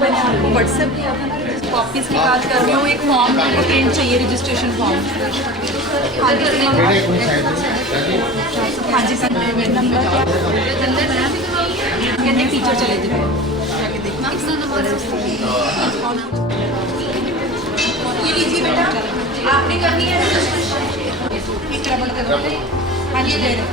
मैंने आपको व्हाट्सएप किया था, कॉपीज़ की बात कर रही हूँ। एक फॉर्म को प्रिंट चाहिए, रजिस्ट्रेशन फॉर्म। हाँ जी सर, नंबर कहते टीचर चले थे जाके देखना। ये लीजिए बेटा, आपने करनी है। हाँ जी दे रहे।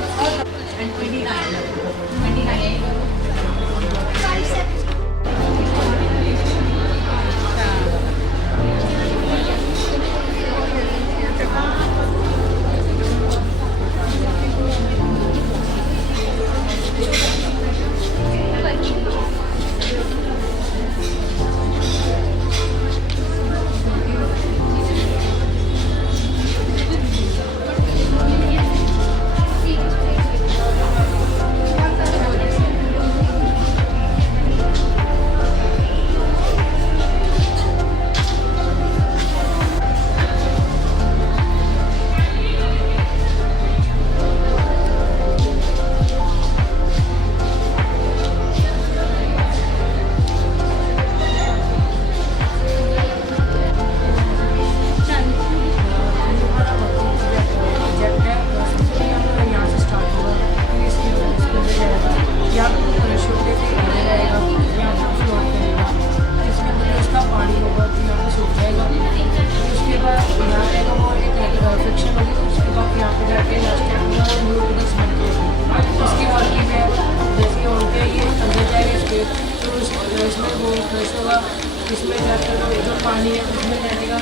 इसमें जाकर जो पानी है उसमें रहेगा,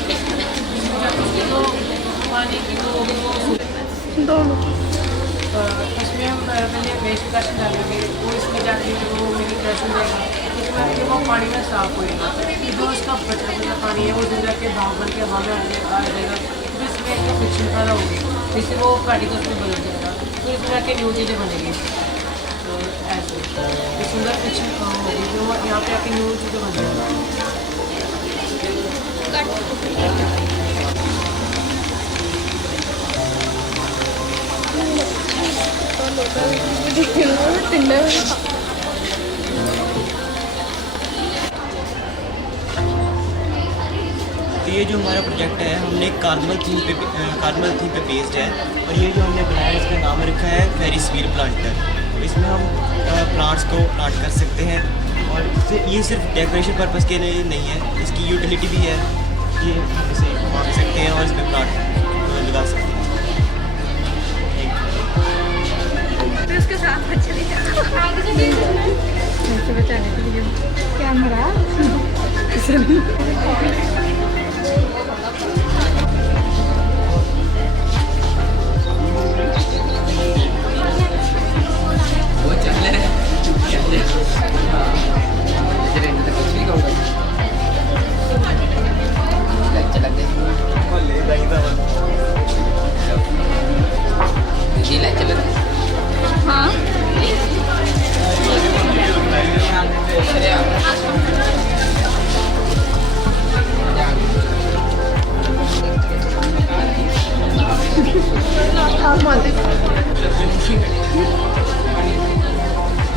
इसमें जाकर उसको पानी की दोनों इसमें हम पहले वेस्ट ब्रश डालेंगे, वो इसमें जाके वो मेरी ब्रश हो जाएगा, इसमें आके वो पानी में साफ होएगा। जो उसका बचा बचा पानी है वो जो जाके भाव बन के हवा में आ जाएगा, तो इसमें एक फ्रिक्शन पैदा होगी, जिससे वो पार्टिकल्स में बदल जाएगा, तो इसमें जाके न्यू चीज़ें बनेंगी। तो ऐसे सुंदर फ्रिक्शन होगी, जो यहाँ पे आके न्यू चीज़ें बन जाएगी। तो ये जो हमारा प्रोजेक्ट है, हमने कार्निवल थीम पे बेस्ड है, और ये जो हमने बनाया है इसका नाम रखा है फेरिस व्हील प्लांटर। तो इसमें हम प्लांट्स को प्लांट कर सकते हैं, और ये सिर्फ डेकोरेशन पर्पस के लिए नहीं है, इसकी यूटिलिटी भी है। ये हम इसे घुमा भी सकते हैं और इसमें प्लांट लगा सकते हैं। उसके साथ बच्चे बचाने के लिए camera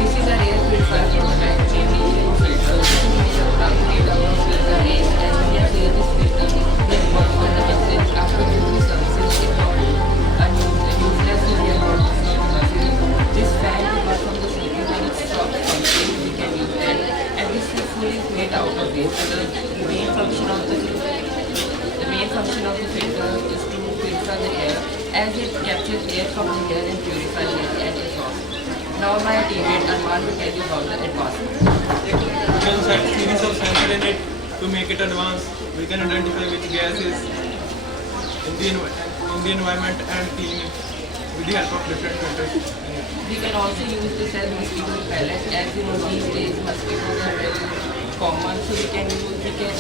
This is a rare purifier filter. Filters and we have created this filter. They work on the message after doing services useless in their This fan will work on the ceiling when it stops functioning, we can use that. And this food is made out of this. The main function of the filter is to filter the air, as it captures air from the air and purifies it and exhaust. Now my teammate Arman will tell you about the advancement. We can set series of sensors in it to make it advanced. We can identify which gas is in the environment and clean it with the help of different filters. We can also use this as mosquito repellent, as you know these days mosquitoes are very common, so we can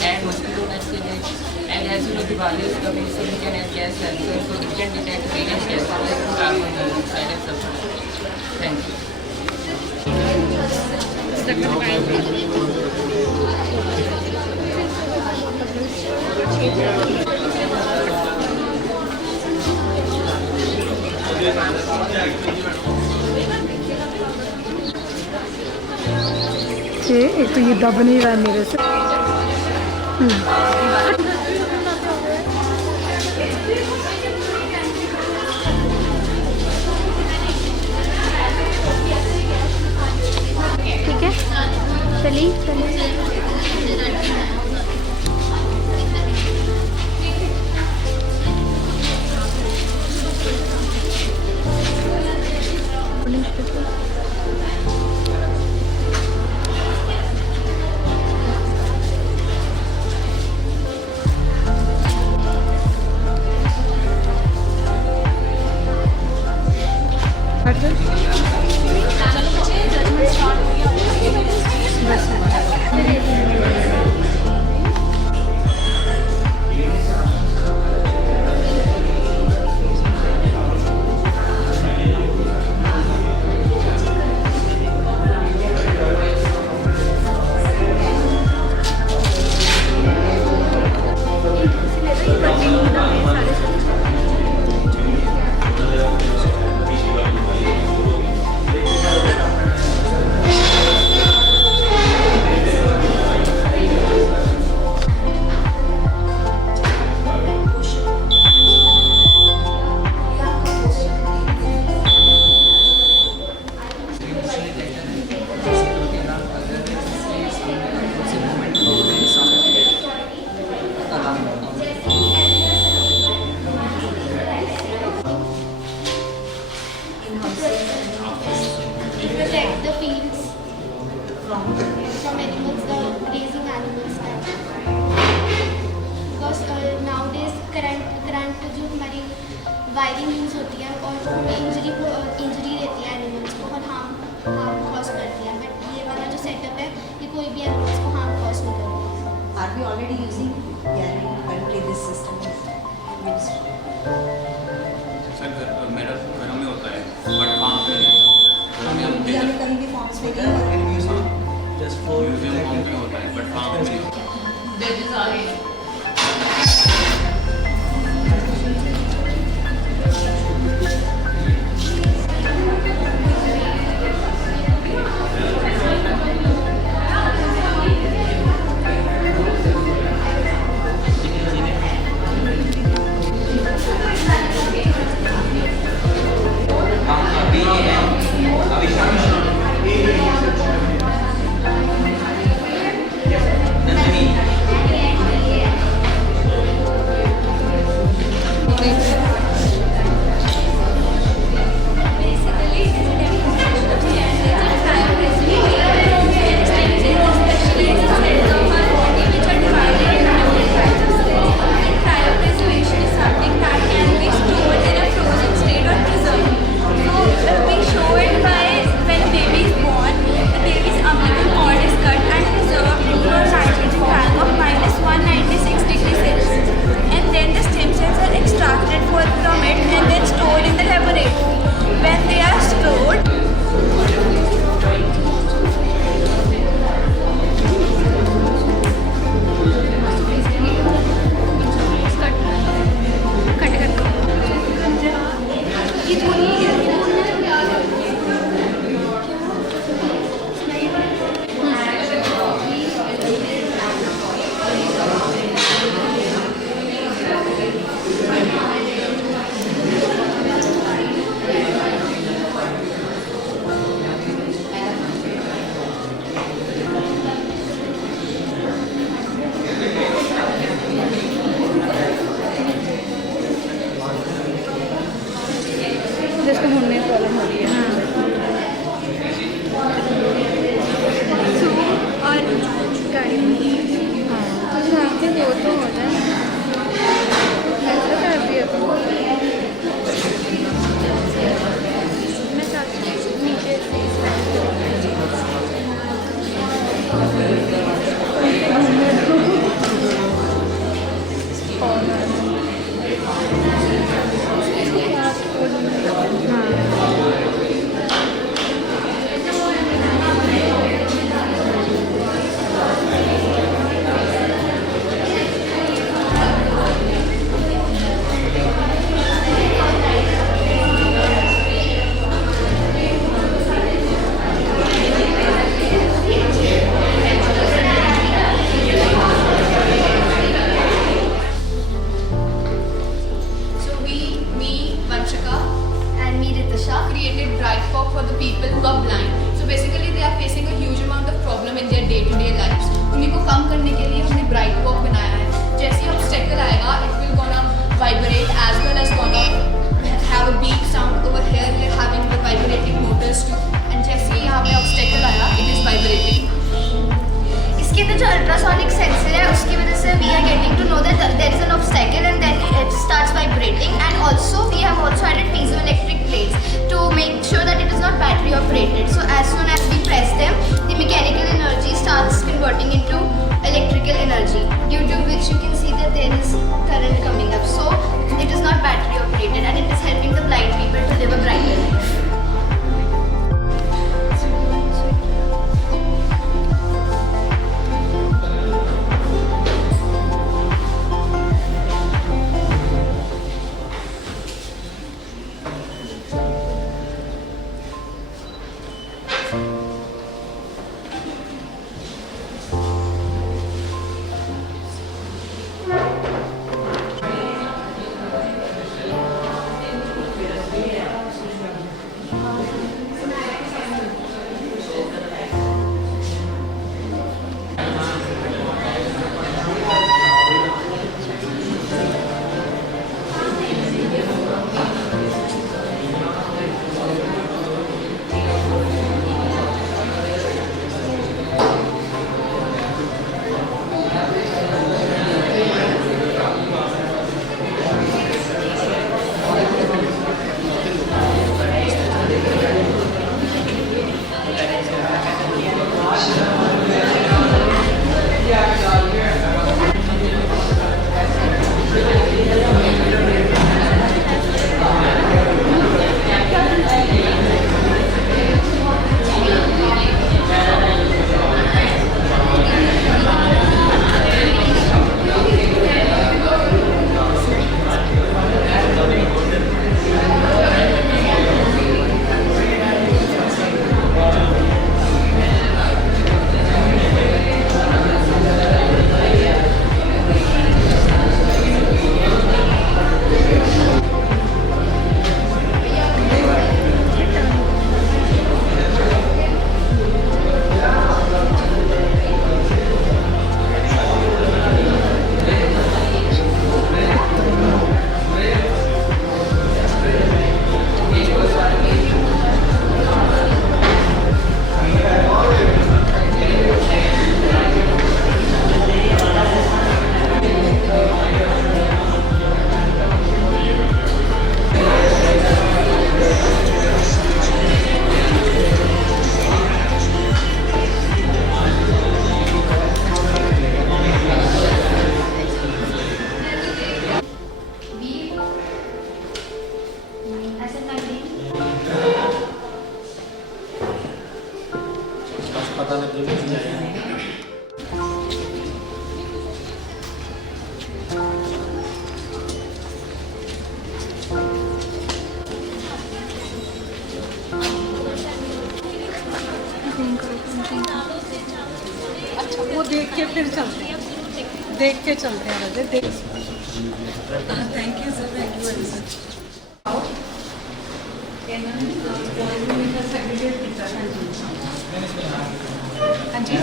add mosquito nets in it. And as you know Diwali is coming, so we can add gas sensors, so we can detect various gases like carbon dioxide and sulfur. Thank you. एक तो ये दब नहीं रहा मेरे से। ठीक है, चलिए चलिए। Protect the fields from animals, the grazing animals type. Because nowadays current जो हमारी वायरिंग यूज़ होती है और हमें इंजरी रहती है एनिमल्स को और हार्म कॉज करती है, बट ये वाला जो सेटअप है ये कोई भी एनिमल्स को हार्म कॉज नहीं करती। Are we already using currently this system? Sir मेरा घरों में होता है बट फार्म पे नहीं होता। घरों में हम इंडिया में कहीं भी फॉर्म्स में नहीं होता। Just for म्यूजियम फार्म पे होता है बट फार्म पे नहीं होता। जिसको ढूंढने में प्रॉब्लम हो रही है। और गाड़ी में हाँ तो यहाँ पे दो तो हो जाए ऐसा कर दिया तो मैं चाहती हूँ नीचे से हाँ people who are blind. So basically they are facing a huge amount of problem in their day-to-day lives. उन्हीं को कम करने के लिए हमने ब्राइट वॉक बनाया है. जैसे ही obstacle आएगा, it will gonna vibrate as well as gonna have a beep sound over here. We are having the vibrating motors too. And जैसे ही यहाँ पे obstacle आया, it is vibrating. इसके अंदर जो अल्ट्रासोनिक सेंसर है उसकी वजह से we are getting to know that there is an obstacle and then it starts vibrating and also we have also added piezoelectric plates to make sure that it is not battery operated. So as soon as we press them, the mechanical energy starts converting into electrical energy, due to which you can see that there is current coming up. So it is not battery operated and it is helping the blind people to live a brighter life. अच्छा वो देख के फिर चलते हैं, देख के चलते हैं राजे देख। Thank you sir, thank you very much. हाँ जी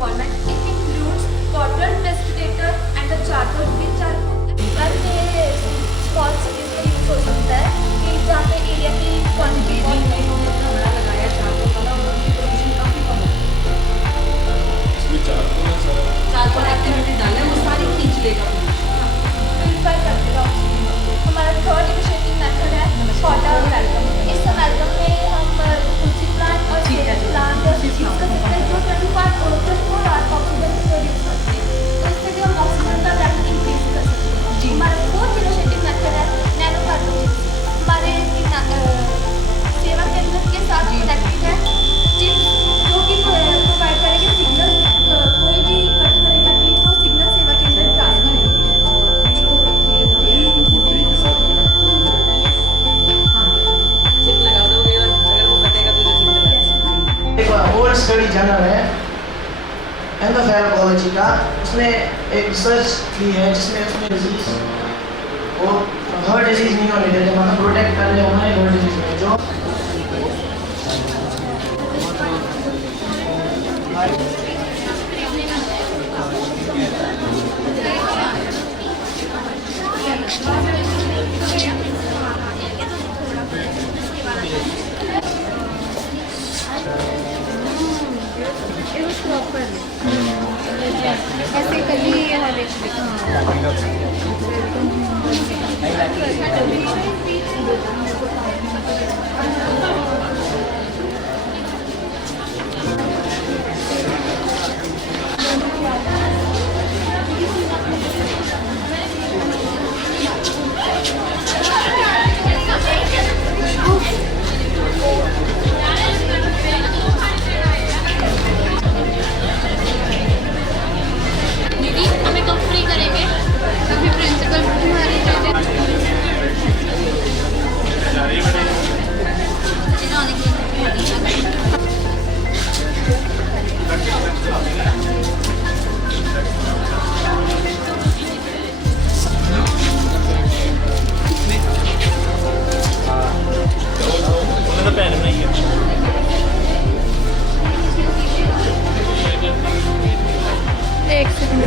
environment. It includes cotton respirator and the charcoal which are small cities एंडोफेरोलॉजी का, उसने एक रिसर्च की है जिसमें उसने डिजीज वो हर डिजीज नहीं होने देते, मतलब प्रोटेक्ट कर रहे हमारे हर डिजीज में जो It was proper. ऐसे कभी ये वाले दीदी हमें कब फ्री करेंगे? कभी प्रिंसिपल हमारी एक सेकंड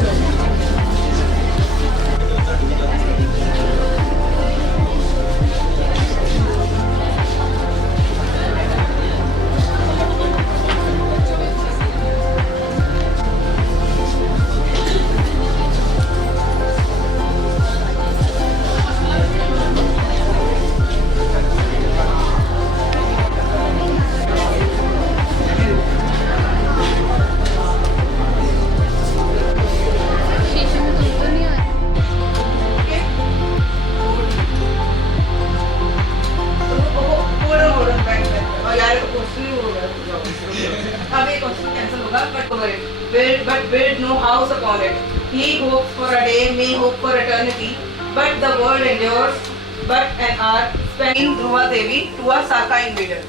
शीशे में तुम तो नहीं आ रही। But build no house upon it. He hopes for a day, may hope for eternity, but the world endures but an hour, spending Dhruva Devi to a Saka invader.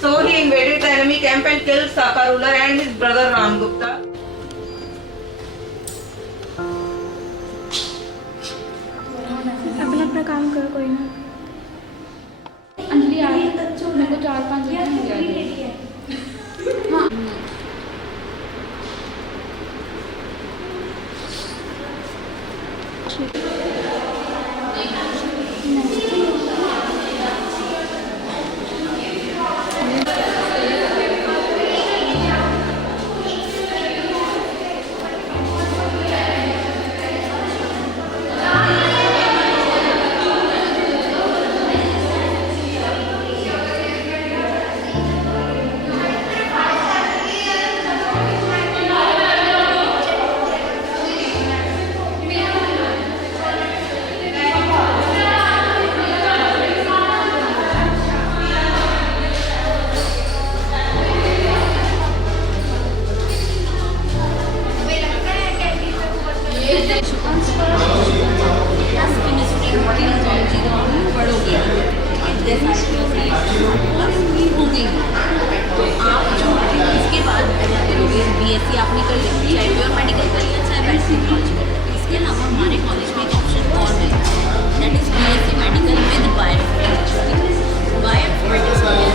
So he invaded the enemy camp and killed Saka ruler and his brother Ram Gupta. अपना अपना काम करो कोई ना। अंजलि आ रही है, मेरे को 4-5 दिन हो गया। हाँ BSc आपने कर ली, चाहे प्योर मेडिकल कर लिया, चाहे वेट टेक्नोलॉजी कर लिया। इसके अलावा हमारे कॉलेज में एक ऑप्शन और मिलता है, that is BSc medical with bioinformatics. Bioinformatics bio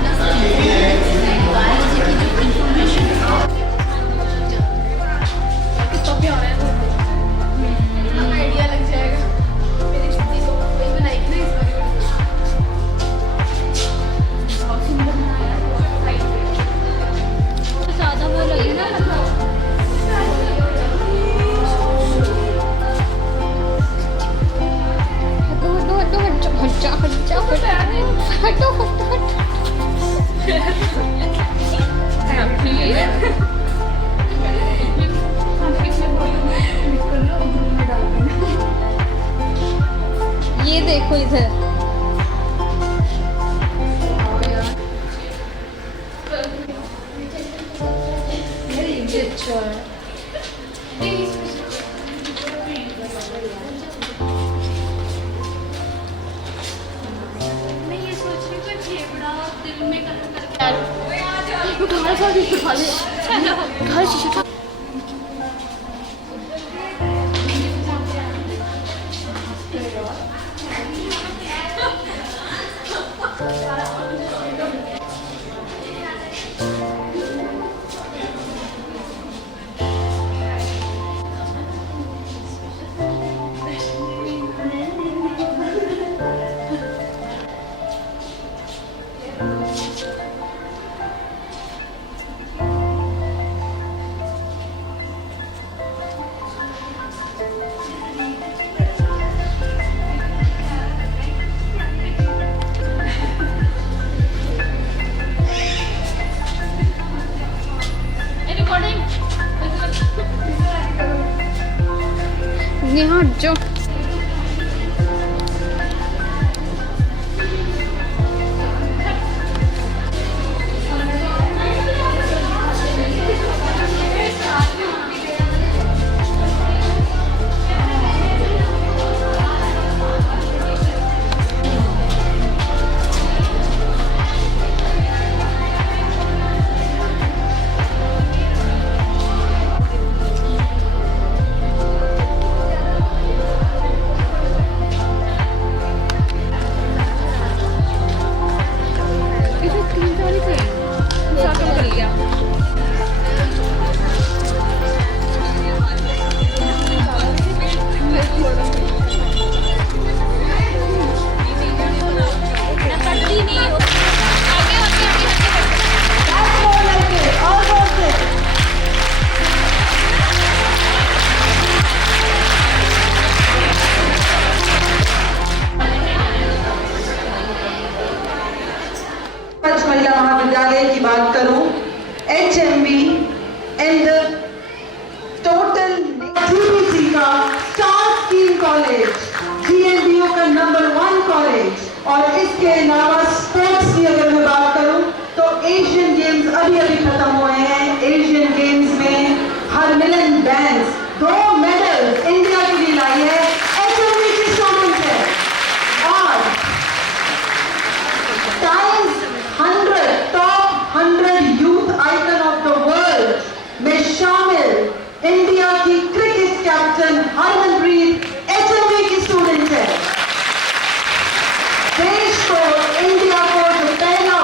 plus biology की जो इंफॉर्मेशन आइडिया लग जाएगा। मेरी छुट्टी को वही बनाएगी ना इस बार। बहुत सुंदर बनाया है साइड पे। ज़्यादा वो लगे ना ये देखो इधर अच्छा मैं ये सोच रही हूँ कि फेफड़ा दिल में कलर करके उठा सारी उठा ले उठा शीशा नेहा जो महिला महाविद्यालय की बात करूं, HMB and the total TBC का स्टार स्कीम कॉलेज, GNDU का नंबर 1 कॉलेज, और इसके अलावा स्पोर्ट्स की अगर मैं बात करूं तो एशियन गेम्स अभी खत्म हुए हैं। एशियन गेम्स में हरमिलन बैंस 2 मेडल्स इंडिया के लिए लाई है, HMB की स्टूडेंट है। और टाइम्स 100 टॉप 100 youth icon of the world में शामिल इंडिया की क्रिकेट कैप्टन हरमनप्रीत HMB की स्टूडेंट है। देश को, इंडिया को जो पहला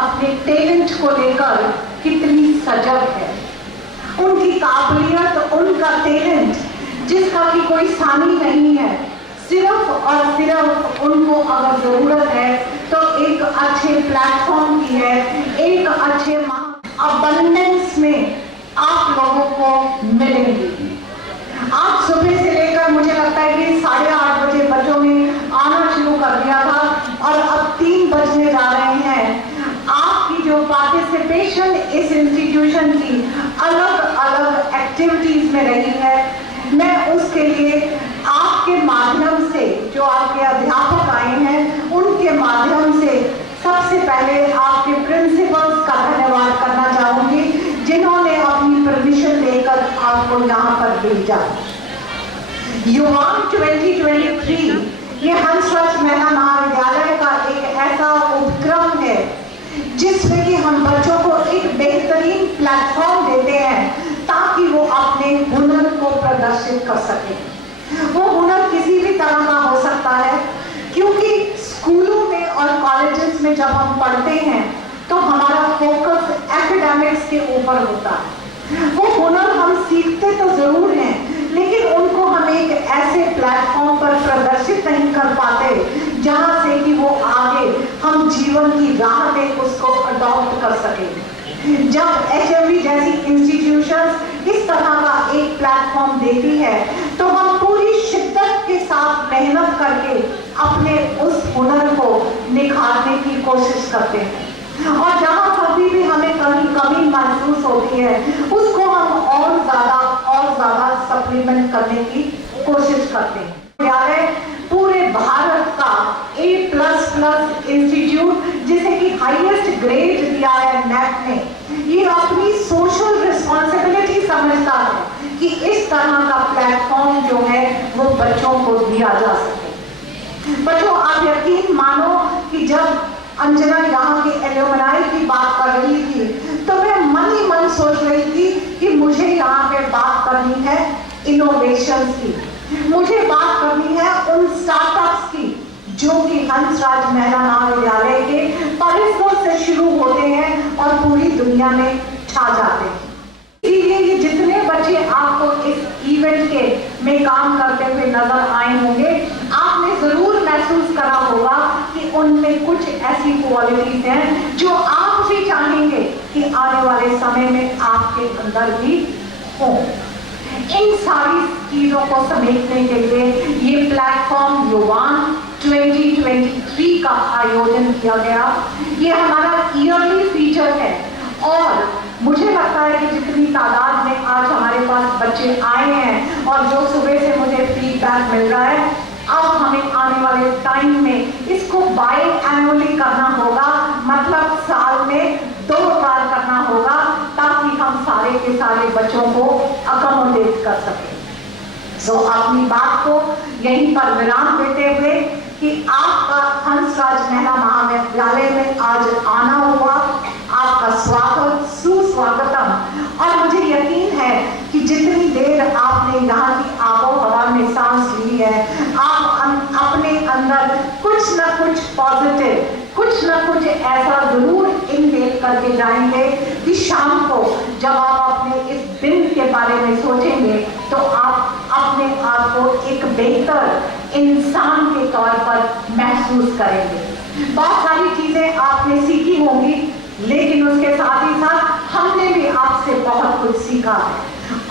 अपने टैलेंट को लेकर कितनी सजग है। उनकी काबिलियत, उनका टैलेंट जिसका कि कोई सानी नहीं है, सिर्फ और सिर्फ उनको अगर ज़रूरत है तो एक अच्छे प्लेटफॉर्म की है, एक अच्छे अबंडेंस में आप लोगों को मिलेंगी। आज सुबह से लेकर मुझे लगता है कि 8:30 बजे बच्चों ने आना शुरू कर दिया था और अब 3 बजने जा रहे हैं। आपकी जो पार्टिसिपेशन इस इंस्टीट्यूशन की अलग अलग एक्टिविटीज में रही है, मैं उसके लिए आपके माध्यम से, जो आपके अध्यापक आए हैं उनके माध्यम से सबसे पहले आपके प्रिंसिपल्स का धन्यवाद करना चाहूंगी, जिन्होंने अपनी परमिशन लेकर आपको यहाँ पर भेजा। युवान 2023 ये हंसराज मेहरा महाविद्यालय का एक ऐसा प्रदर्शित कर सकें। वो हुनर किसी भी तरह का हो सकता है, क्योंकि स्कूलों में और कॉलेजेस में जब हम पढ़ते हैं तो हमारा फोकस एकेडमिक्स के ऊपर होता है। वो हुनर हम सीखते तो जरूर हैं, लेकिन उनको हम एक ऐसे प्लेटफॉर्म पर प्रदर्शित नहीं कर पाते जहां से कि वो आगे हम जीवन की राह में उसको अडॉप्ट कर सकें। जब HMV जैसी इंस्टीट्यूशंस इस तरह का एक प्लेटफॉर्म देती है तो हम पूरी शिद्दत के साथ मेहनत करके अपने उस हुनर को निखारने की कोशिश करते हैं, और जहां कभी भी हमें कमी महसूस होती है उसको हम और ज्यादा सप्लीमेंट करने की कोशिश करते हैं। विद्यालय पूरे भारत का A++ इंस्टीट्यूट, जिसे कि हाईएस्ट ग्रेड दिया है NAAC ने, ये अपनी सोशल रिस्पॉन्सिबिलिटी समझता है कि इस तरह का प्लेटफॉर्म जो है वो बच्चों को दिया जा सके। बच्चों, आप यकीन मानो कि जब अंजना यहाँ के एल्यूमनाई की बात कर रही थी तो मैं मन ही मन सोच रही थी कि मुझे यहाँ पे बात करनी है इनोवेशंस की, मुझे बात करनी है उन स्टार्टअप्स की जो कि हंसराज महिला महाविद्यालय के परिसर से शुरू होते हैं और पूरी दुनिया में छा जाते हैं। इसीलिए ये जितने बच्चे आपको इस इवेंट के में काम करते हुए नजर आए होंगे, आपने जरूर महसूस करा होगा कि उनमें कुछ ऐसी क्वालिटीज हैं जो आप भी चाहेंगे कि आने वाले समय में आपके अंदर भी हो। इन सारी चीजों को समेटने के लिए ये प्लेटफॉर्म युवान 2023 का आयोजन किया गया। ये हमारा ईयरली फीचर है, और मुझे लगता है कि जितनी तादाद में आज हमारे पास बच्चे आए हैं और जो सुबह से मुझे फीडबैक मिल रहा है, अब हमें आने वाले टाइम में इसको बाई-एनुअली करना होगा, मतलब साल में 2 बार करना होगा, ताकि हम सारे के सारे बच्चों को अकोमोडेट कर सकें। सो अपनी बात को यहीं पर विराम देते हुए कि आपका हंसराज महिला महाविद्यालय में आज आना हुआ, आपका स्वागत, सुस्वागतम। और मुझे यकीन है कि जितनी देर आपने यहाँ की आबो हवा में सांस ली है, आप अपने अंदर कुछ न कुछ पॉजिटिव, कुछ न कुछ ऐसा जरूर इनहेल करके जाएंगे कि शाम को जब आप अपने इस दिन के बारे में सोचेंगे तो आप अपने आप को एक बेहतर इंसान के तौर पर महसूस करेंगे। बहुत सारी चीजें आपने सीखी होंगी, लेकिन उसके साथ ही साथ हमने भी आपसे बहुत कुछ सीखा है,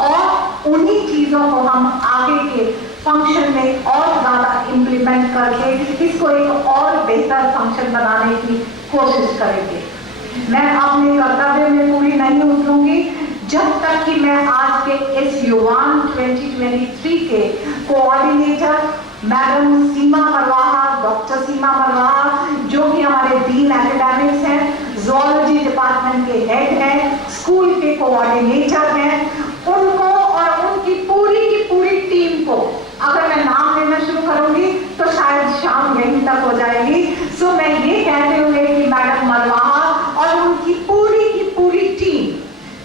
और उन्हीं चीजों को हम आगे के फंक्शन में और ज्यादा इम्प्लीमेंट करके इसको एक और बेहतर फंक्शन बनाने की कोशिश करेंगे। मैं अपने कर्तव्य में पूरी नहीं उतरूंगी जब तक कि मैं आज के इस युवान 2023 के कोऑर्डिनेटर मैडम सीमा मरवाहा, डॉक्टर सीमा मरवाहा, जो कि हमारे डीन एकेडमिक्स हैं, ज़ूलॉजी डिपार्टमेंट के हेड हैं, स्कूल के कोऑर्डिनेटर हैं, उनको और उनकी पूरी टीम को अगर मैं नाम लेना शुरू करूंगी तो शायद शाम यहीं तक हो जाएगी। सो मैं ये कहते हुए कि मैडम मरवाहा और उनकी पूरी team,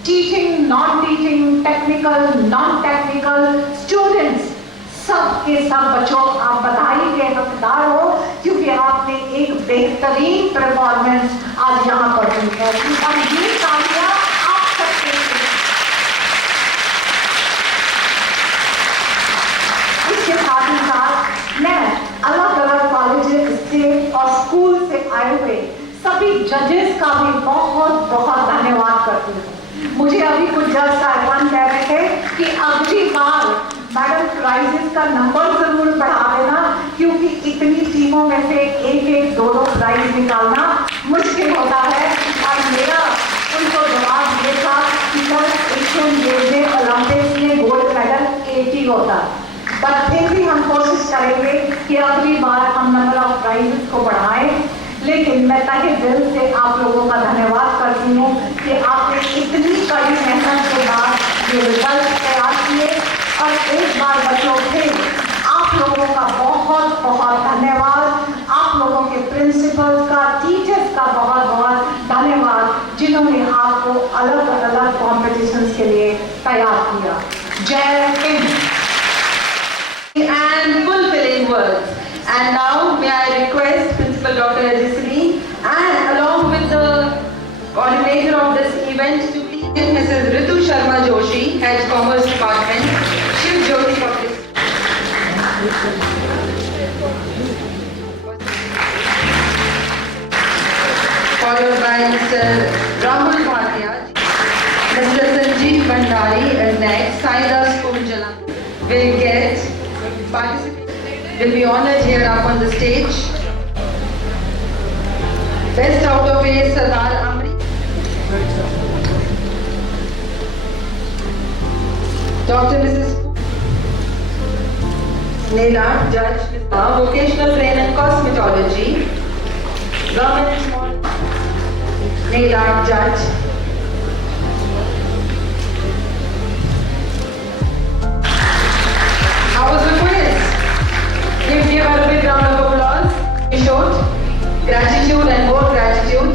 teaching, non teaching, technical, non technical, students, सब के सब बच्चों आप बधाई के हकदार हो, क्योंकि आपने एक बेहतरीन परफॉर्मेंस आज यहाँ पर दी है, और ये तालियां आप सबके लिए। इसके साथ ही साथ मैं अलग अलग कॉलेज से और स्कूल से आए हुए सभी जजेस का भी बहुत बहुत धन्यवाद करती हूँ। मुझे अभी कुछ जज साहिबान कह रहे थे कि अगली बार मैडम प्राइजेस का नंबर जरूर बढ़ा देना, क्योंकि इतनी टीमों में से एक 2 प्राइज निकालना मुश्किल होता है। और मेरा उनको जवाब ये था कि सर एशियन गेम्स में ओलंपिक्स में गोल्ड मेडल 80 होता है, पर फिर भी हम कोशिश करेंगे कि अगली बार हम नंबर ऑफ प्राइजेस को बढ़ाएं। लेकिन मैं तहे दिल से आप लोगों का धन्यवाद करती हूँ कि आपने इतनी कड़ी मेहनत के बाद ये रिजल्ट तैयार किए, और एक बार बच्चों फिर आप लोगों का बहुत बहुत धन्यवाद, आप लोगों के प्रिंसिपल्स का, टीचर्स का बहुत बहुत धन्यवाद, जिन्होंने आपको अलग अलग कॉम्पिटिशन्स के लिए तैयार किया। जय Hind. by Mr. Rahul Bhatia. Mr. Sanjeev Bhandari is next. Saida School Jalandhar will be honored here up on the stage. Best out of A, Sardar Amri. Dr. Mrs. Neela, Judge, Vocational Train and Cosmetology. Government Neela, Judge. How was the quiz? Give her a big round of applause. You showed gratitude and more gratitude.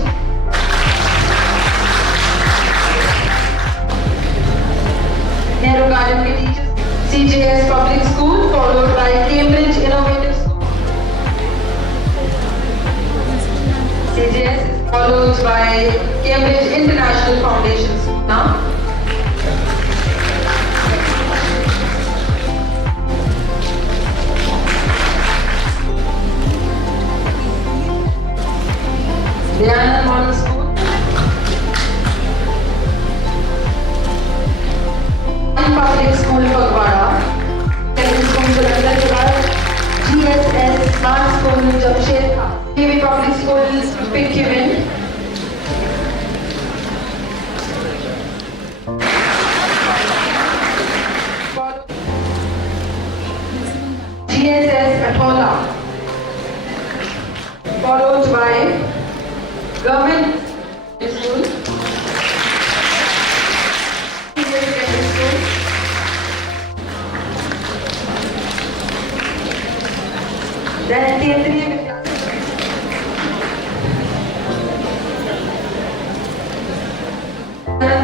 Nehru Garden के teachers, CJS Public School followed by Cambridge Innovative School. CJS is followed by Cambridge International Foundation School now. Diana Model School. Public School Fagwara. Second School Jalandhar के बाद GSS Smart School Jamshed Khan. KV Public School Pickywin. GSS Athola. Followed by Government School. Then Tendriya Vidyalaya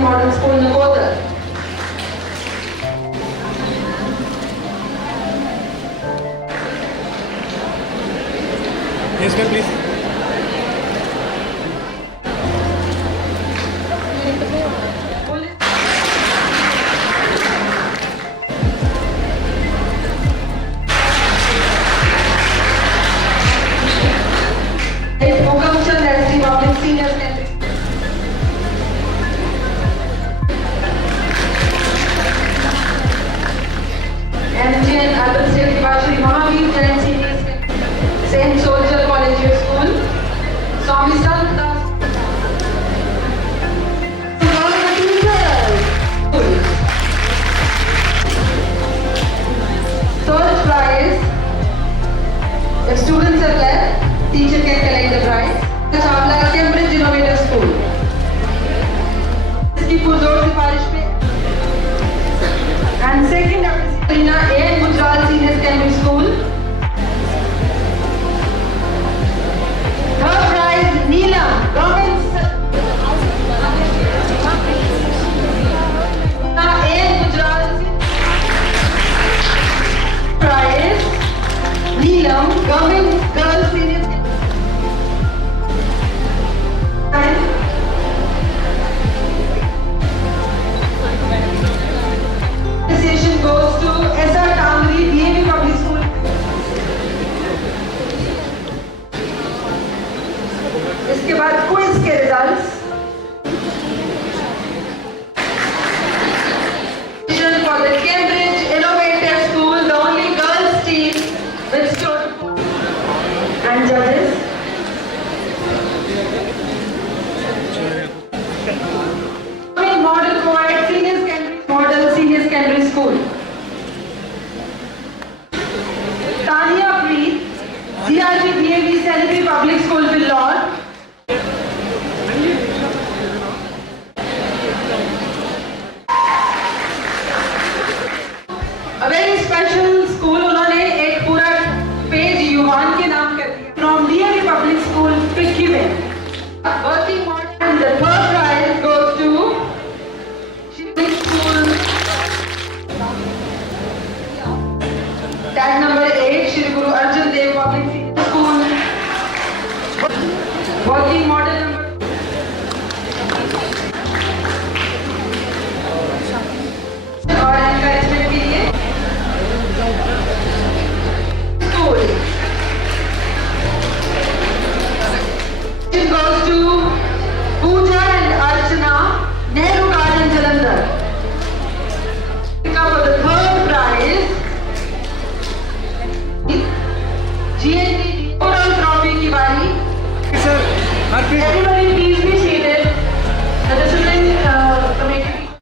Model School Nagodar. Yes, ma'am, please. Saint Soldier Collegiate School, Swami Santas. Third prize, if students are left, teacher can collect the prize. Chawla Cambridge Innovative School. इसकी पुरजोर सिफारिश पे. And second, Sabrina A. Gujarat Senior Secondary School. Third prize, Neelam, Government Gujarat. Prize, Neelam, Government Girls Senior. Appreciation goes to S.R. Tamri, DAV Public School. इसके बाद कोई